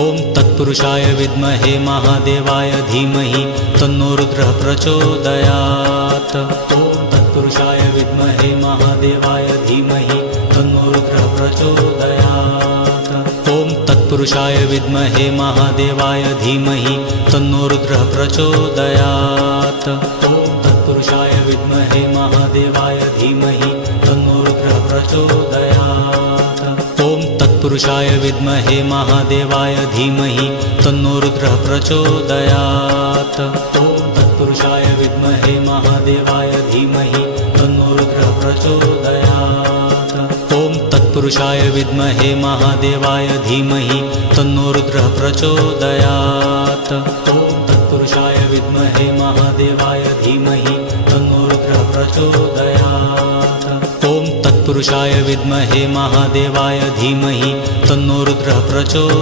ॐ तत्पुरुषाय विद्महे महादेवाय धीमहि तन्नो रुद्रः प्रचोदयात्। ॐ तत्पुरुषाय विद्महे महादेवाय धीमहि तन्नो रुद्रः प्रचोदयात्। ॐ तत्पुरुषाय विद्महे महादेवाय धीमहि तन्नो रुद्रः प्रचोदयात्। ॐ तत्पुरुषाय विद्महे महादेवाय धीमहि तन्नो रुद्रः प्रचोदयात्। ॐ तत्पुरुषाय विद्महे महादेवाय धीमहि तन्नो रुद्रः प्रचोदयात्। ॐ तत्पुरुषाय विद्महे महादेवाय धीमहि तन्नो रुद्रः प्रचोदयात्। ॐ तत्पुरुषाय विद्महे महादेवाय धीमहि तन्नो रुद्रः प्रचोदयात्। ॐ तत्पुरुषाय विद्महे महादेवाय धीमहि तन्नो रुद्रः प्रचोदयात्। ॐ तत्पुरुषाय विद्महे महादेवाय धीमहि तन्नो रुद्रः प्रचोदयात्।